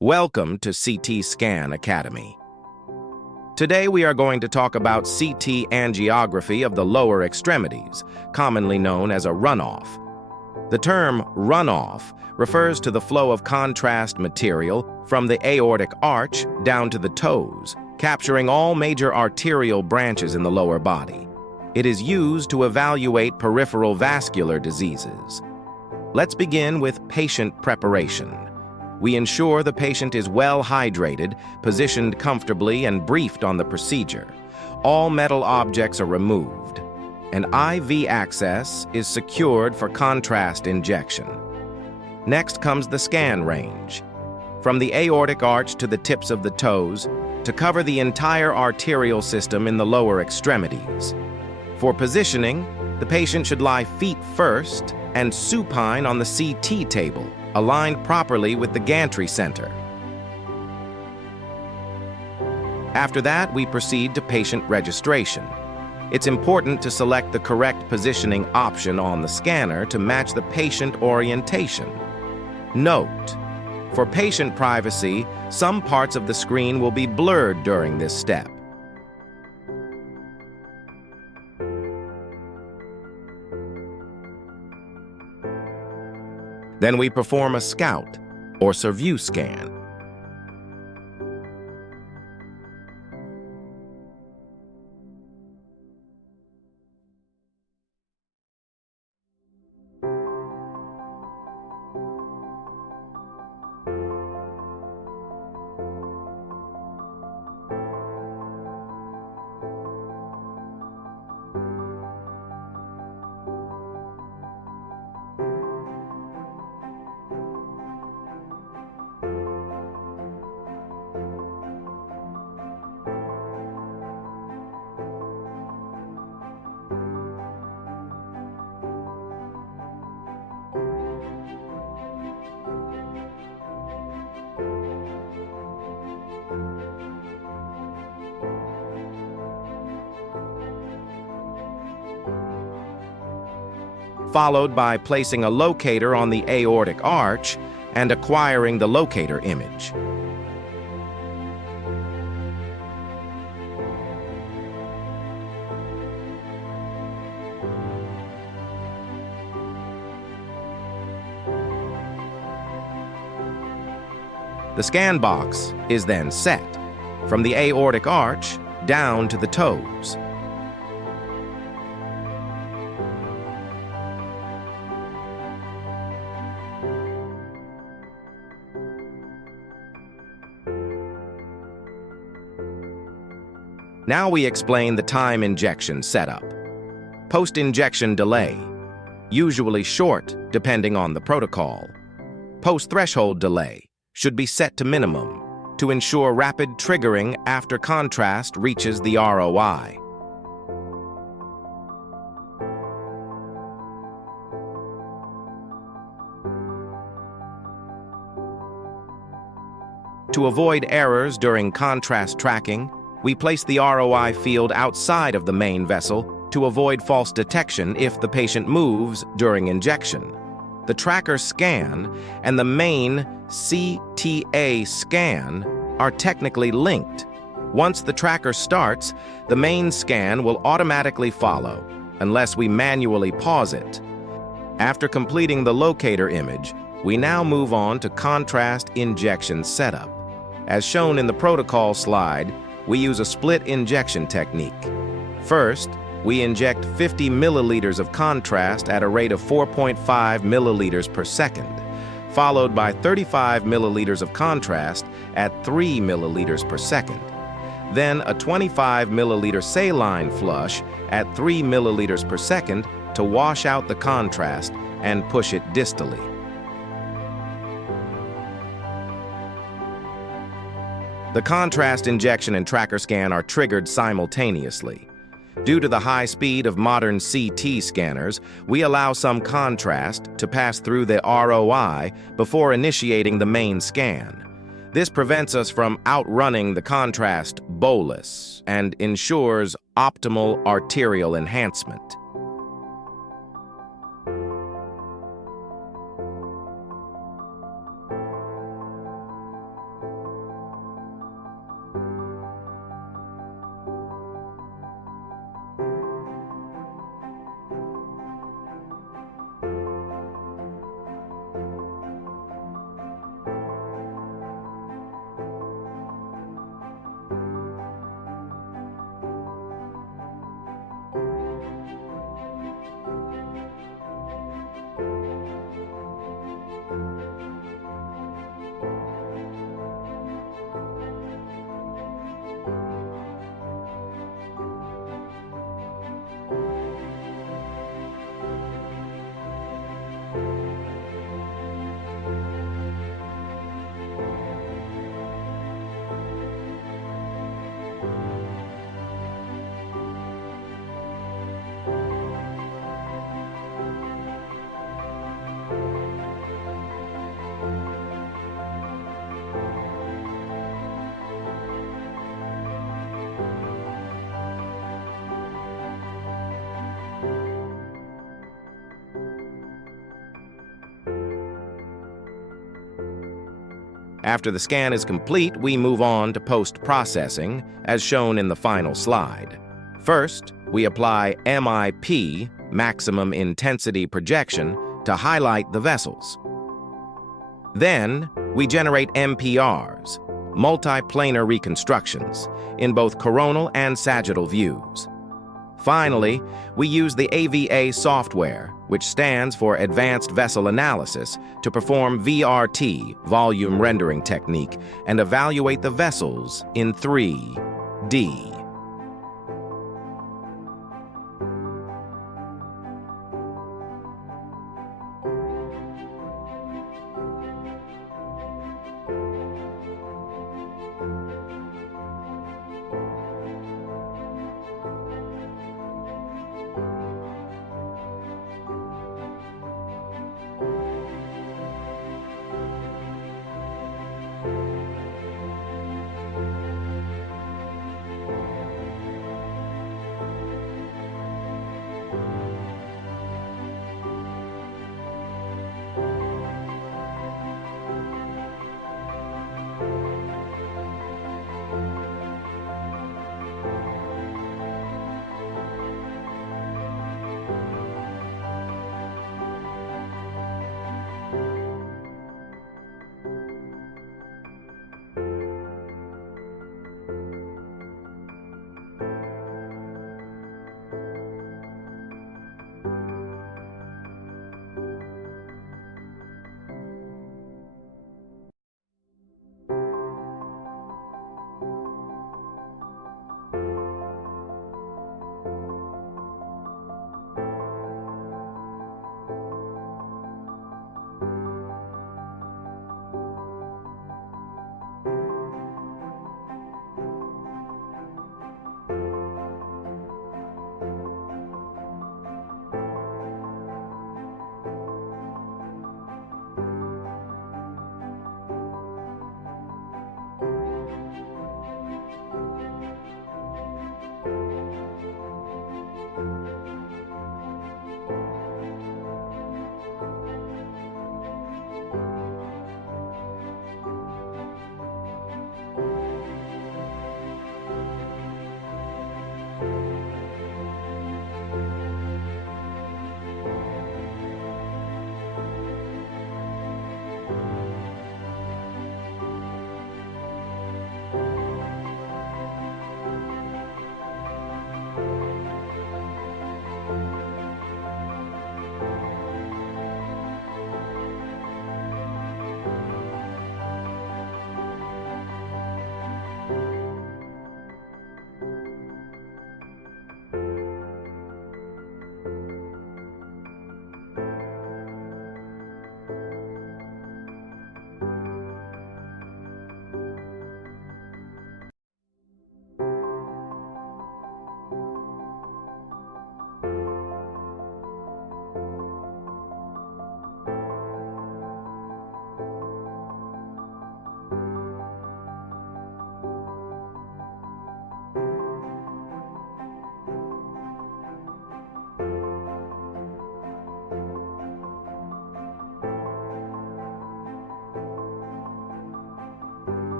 Welcome to CT Scan Academy. Today we are going to talk about CT angiography of the lower extremities, commonly known as a runoff. The term runoff refers to the flow of contrast material from the aortic arch down to the toes, capturing all major arterial branches in the lower body. It is used to evaluate peripheral vascular diseases. Let's begin with patient preparation. We ensure the patient is well hydrated, positioned comfortably, and briefed on the procedure. All metal objects are removed. An IV access is secured for contrast injection. Next comes the scan range. From the aortic arch to the tips of the toes, to cover the entire arterial system in the lower extremities. For positioning, the patient should lie feet first and supine on the CT table, aligned properly with the gantry center. After that, we proceed to patient registration. It's important to select the correct positioning option on the scanner to match the patient orientation. Note: for patient privacy, some parts of the screen will be blurred during this step. Then we perform a scout or surview scan. Followed by placing a locator on the aortic arch and acquiring the locator image. The scan box is then set, from the aortic arch down to the toes. Now we explain the time injection setup. Post-injection delay, usually short depending on the protocol. Post-threshold delay should be set to minimum to ensure rapid triggering after contrast reaches the ROI. To avoid errors during contrast tracking, we place the ROI field outside of the main vessel to avoid false detection if the patient moves during injection. The tracker scan and the main CTA scan are technically linked. Once the tracker starts, the main scan will automatically follow, unless we manually pause it. After completing the locator image, we now move on to contrast injection setup. As shown in the protocol slide, we use a split injection technique. First, we inject 50 milliliters of contrast at a rate of 4.5 milliliters per second, followed by 35 milliliters of contrast at 3 milliliters per second. Then a 25 milliliter saline flush at 3 milliliters per second to wash out the contrast and push it distally. The contrast injection and tracker scan are triggered simultaneously. Due to the high speed of modern CT scanners, we allow some contrast to pass through the ROI before initiating the main scan. This prevents us from outrunning the contrast bolus and ensures optimal arterial enhancement. After the scan is complete, we move on to post-processing, as shown in the final slide. First, we apply MIP, maximum intensity projection, to highlight the vessels. Then, we generate MPRs, multiplanar reconstructions, in both coronal and sagittal views. Finally, we use the AVA software, which stands for Advanced Vessel Analysis, to perform VRT, volume rendering technique, and evaluate the vessels in 3D.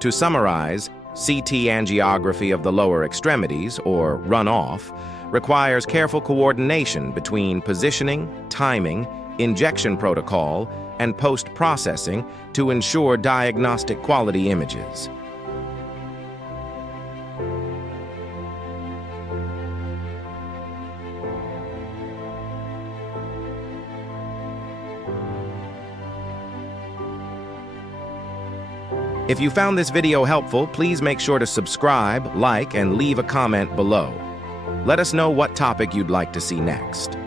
To summarize, CT angiography of the lower extremities, or runoff, requires careful coordination between positioning, timing, injection protocol, and post-processing to ensure diagnostic quality images. If you found this video helpful, please make sure to subscribe, like, and leave a comment below. Let us know what topic you'd like to see next.